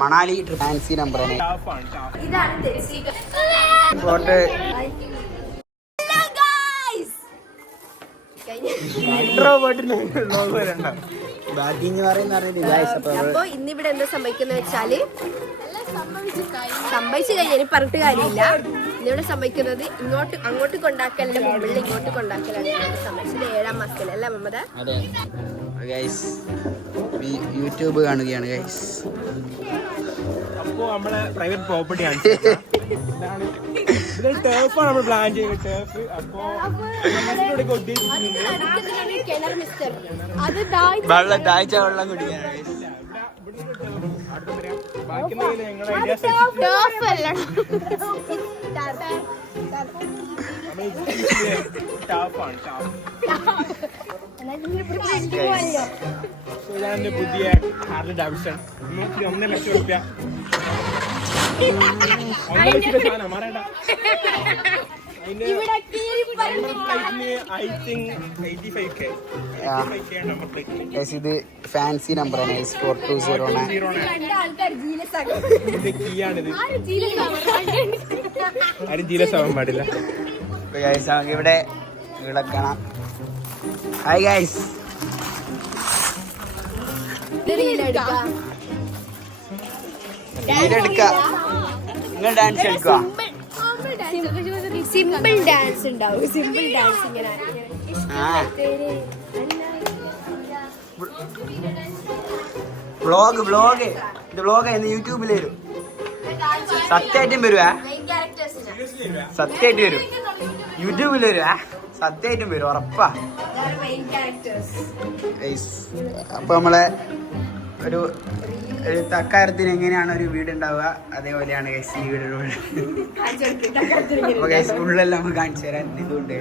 Manali fancy നമ്പറാണ്. അപ്പൊ ഇന്നിവിടെ എന്താ സംഭവിക്കുന്ന വെച്ചാല് സംഭവിച്ചു കഴിഞ്ഞാൽ പറഞ്ഞിട്ട് കാര്യമില്ല. ഇന്നിവിടെ സംഭവിക്കുന്നത് അങ്ങോട്ട് കൊണ്ടാക്കലിന്റെ മുമ്പിൽ ഇങ്ങോട്ട് കൊണ്ടാക്കലാണ് സംഭവിച്ചത്. 7ാം മാസത്തിൽ അല്ലേ മമത? യൂട്യൂബ് കാണുകയാണ് ഗൈസ്. അപ്പോ നമ്മളെ പ്രൈവറ്റ് പ്രോപ്പർട്ടി ആണ്. ടേഫാണ് നമ്മൾ പ്ലാൻ ചെയ്യുന്നത്. ടേഫ് അപ്പോ വെള്ളം താഴ്ച വെള്ളം കുടിക്കാനാണ്. ഇതാണ് പുതിയ ഹാർലി ഡേവിഡ്സൺ. 1.5 ലക്ഷം രൂപ. 1 ലക്ഷം സാധനം മാറേണ്ട. ഇത് ഫാൻസി നമ്പറാണ്. 4209. ഇത് കീയാണിത്. ആരും ജീലസ് ആവാൻ പാടില്ല. ഇവിടെ വിളക്കണം. Hi guys. നിങ്ങൾ ഡാൻസ് കളിക്കുക. സിമ്പിൾ ഡാൻസ് ഉണ്ടാവും. സിമ്പിൾ ഡാൻസ് ഇങ്ങനെ വ്ളോഗ് ഇത് വ്ളോഗ് യൂട്യൂബിൽ വരും. സത്യമായിട്ടും വരുവാ. സത്യമായിട്ട് വരും. യൂട്യൂബിൽ വരുവാ. സത്യമായിട്ടും വരും. ഉറപ്പാ. അപ്പൊ നമ്മളെ ഒരു തക്കാരത്തിന് എങ്ങനെയാണ് ഒരു വീട് ഉണ്ടാവുക അതേപോലെയാണ് ഗൈസ് ഈ വീട്. അപ്പൊ ഗൈസ് ഉള്ളെല്ലാം നമുക്ക് കാണിച്ചു തരാൻ ഇതുകൊണ്ട്.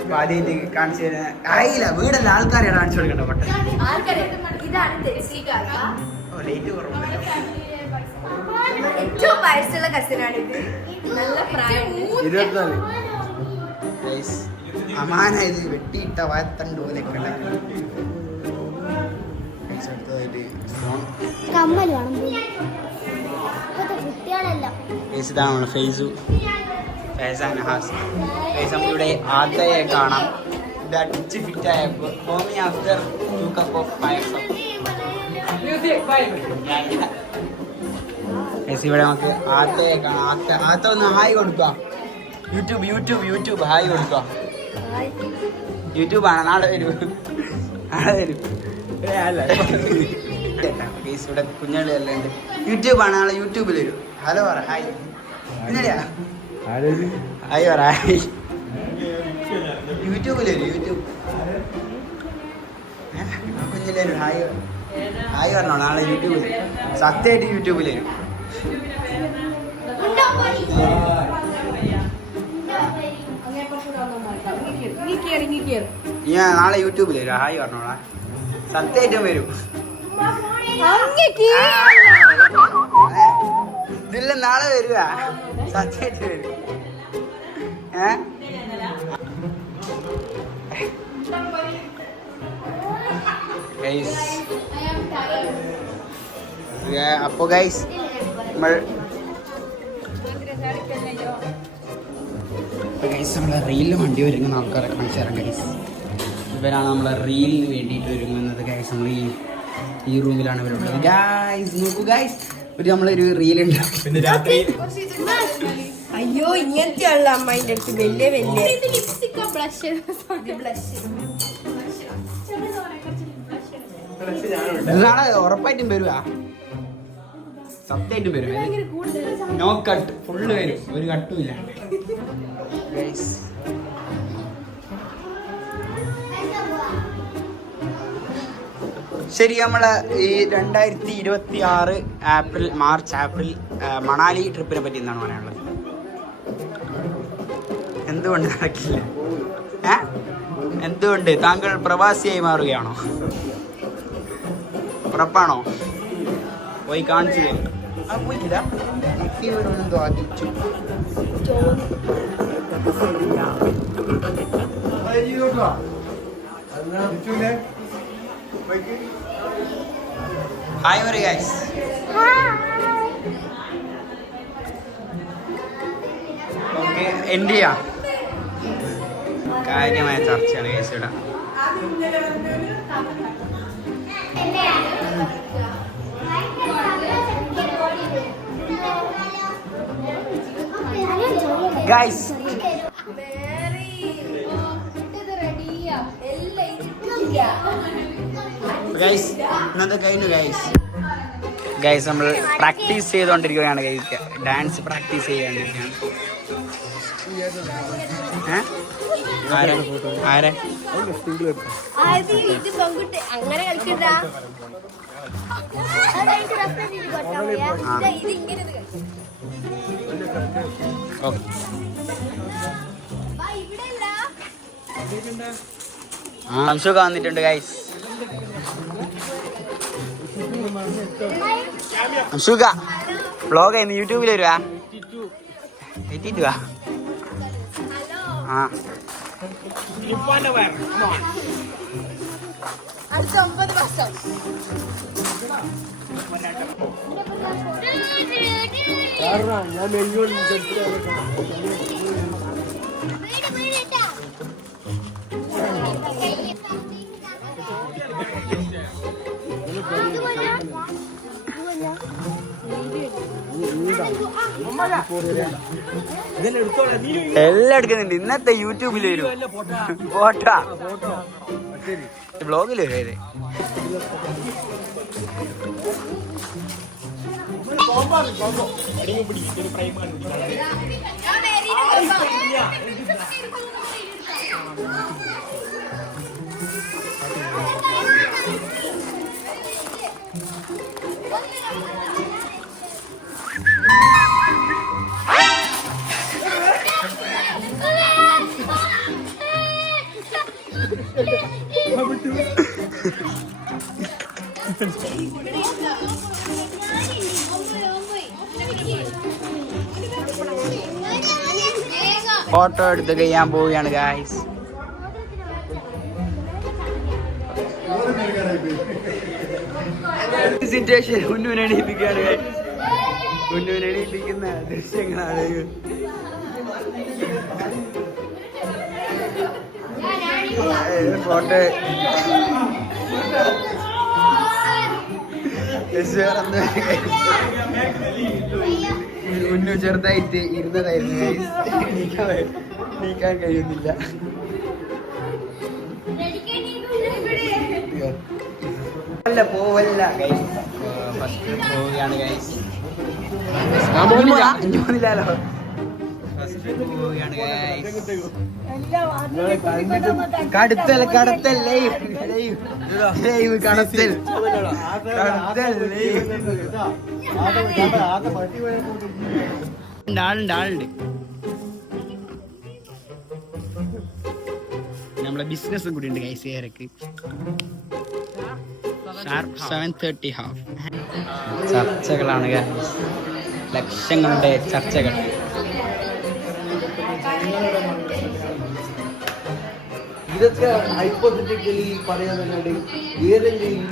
അപ്പൊ ആദ്യമായിട്ട് കാണിച്ചു തരാൻ ആയില്ല. വീടല്ല, ആൾക്കാരെ കാണിച്ചു കൊടുക്കണ്ട. ലൈറ്റ് കുറവുണ്ട്. ഏറ്റവും വയസ്സുള്ള കസിനാണിത്. നല്ല പ്രായമുണ്ട്. 24. അമാന ഇത് വെട്ടിയിട്ട വായത്തണ്ട് പോലെയൊക്കെ ഇതാണ് നമ്മളിവിടെ ആദ്യയെ കാണാം. ഇത് അടിച്ച് ഫിറ്റായ ആഫ്റ്റർ 2 cup of പായസം. ഇവിടെ നമുക്ക് ആദ്യയെ കാണാം. ആദ്യത്തെ ഒന്ന് ഹായ് കൊടുക്കുക. യൂട്യൂബ് ഹായ് കൊടുക്കുക. യൂട്യൂബാണ്. നാളെ വരും. ഇവിടെ കുഞ്ഞുങ്ങളി എല്ലാം ഉണ്ട്. യൂട്യൂബാണ്. നാളെ യൂട്യൂബിൽ വരും. ഹലോ പറ. ഹായ്. ഇന്നലെയാ ഹായ് പറ. ഹായ്. യൂട്യൂബിൽ വരും. യൂട്യൂബ് കുഞ്ഞിലെ ഹായ് ഹായ് പറഞ്ഞോ. നാളെ യൂട്യൂബിൽ സത്യമായിട്ട് യൂട്യൂബിൽ വരും. ഞാൻ നാളെ യൂട്യൂബിൽ വരും. ഹായ് പറഞ്ഞോളാ. സത്യമായിട്ടും വരും. ഇതില്ല നാളെ വരുക. സത്യമായിട്ട് വരും. അപ്പൊ ഗൈസ് നമ്മളെ റീലിന് വണ്ടി ഒരുങ്ങുന്ന ആൾക്കാരൊക്കെ മനസ്സിലാക്കാം ഗൈസ്. ഇവരാണ് നമ്മളെ റീലിന് വേണ്ടിയിട്ട് ഒരുങ്ങുന്നത് ഗൈസ്. നമ്മൾ ഈ റൂമിലാണ് ഇവരുള്ളത് ഗൈസ്. നോക്കൂ ഗൈസ്, നമ്മളൊരു റീലുണ്ട്. പിന്നെ രാത്രി അയ്യോ ഇങ്ങനത്തെയുള്ള അമ്മേന്റെ അടുത്ത് വലിയ നാളെ ഉറപ്പായിട്ടും വരുവാ. സത്യമായിട്ടും വരും. നോ കട്ട് ഫുള്ള് വരും. ഒരു കട്ടും ഇല്ല. ശരി, നമ്മള് ഈ 2026 മാർച്ച് ഏപ്രിൽ മണാലി ട്രിപ്പിനെ പറ്റി എന്താണ് പറയാനുള്ളത്? എന്തുകൊണ്ട് നടക്കില്ല? എന്തുകൊണ്ട്? താങ്കൾ പ്രവാസിയായി മാറുകയാണോ? ഉറപ്പാണോ? പോയി കാണിച്ചു തരും. പോയിക്കില്ല. എന്തോ ആദിച്ചു. ഹായ് പറയ് ഗൈസ്. ഓക്കെ എൻഡ് ചെയ്യാം. കാര്യമായ ചർച്ചയാണ് ഗൈസ് ഇവിടെ. ഗൈസ് ഗൈസ് ഇന്നത്തെ കഴിഞ്ഞു ഗൈസ്. ഗൈസ് നമ്മൾ പ്രാക്ടീസ് ചെയ്തുകൊണ്ടിരിക്കുകയാണ് ഗൈസ്. ഡാൻസ് പ്രാക്ടീസ് ചെയ്യാണ്ടിരിക്കുകയാണ്. ആരെ ആരെ അങ്ങനെ കളിക്കണ്ട. ഓക്കെ സംശയമൊക്കെ വന്നിട്ടുണ്ട് ഗൈസ്. സംശുക വ്ളോഗ് ആയിരുന്നു യൂട്യൂബിൽ വരുവാ. 82 ആ അടുത്ത 9 മാസം ഞാൻ എല്ലാം എടുക്കുന്നുണ്ട്. ഇന്നത്തെ യൂട്യൂബിൽ വരും. ഫോട്ടോ ബ്ലോഗിൽ വരും. ഫോട്ടോ എടുത്ത് കഴിയാൻ പോവുകയാണ് ഗായ്സ്. സിറ്റുവേഷൻ ഉന്നുവിനെ എണീപ്പിക്കുകയാണ് ഗായ്സ്. ഉന്നുവിനെ എണീപ്പിക്കുന്ന ദൃശ്യങ്ങളാണ്. ഫോട്ടോ ഉന്നു ചെറുതായിട്ട് ഇരുന്നതായിരുന്നു ഗൈസ്. നീക്കാൻ കഴിയുന്നില്ല. അല്ല പോവല്ല ഗൈസ്. ഫസ്റ്റ് പോവുകയാണ് ഗൈസ്. മൂന്നിലാലോ ഫസ്റ്റ് പോവുകയാണ് ഗൈസ്. കടത്തൽ കടത്തൽ ലൈവ് ലൈവ് കടത്തൽ കടത്തൽ ലൈവ്. ആളുണ്ട് ആളുണ്ട്. നമ്മളെ ബിസിനസ്സും കൂടി ഉണ്ട് ഗൈസ്. ഏറെക്ക് ഷാർപ്പ് 7:30 ഹാഫ്. ചർച്ചകളാണ് ഗൈസ്. ലക്ഷങ്ങളുടെ ചർച്ചകൾ. ഇതൊക്കെ ഹൈപ്പോത്തറ്റിക്കലി പറയാന്നുണ്ടെങ്കിൽ ഏതെങ്കിലും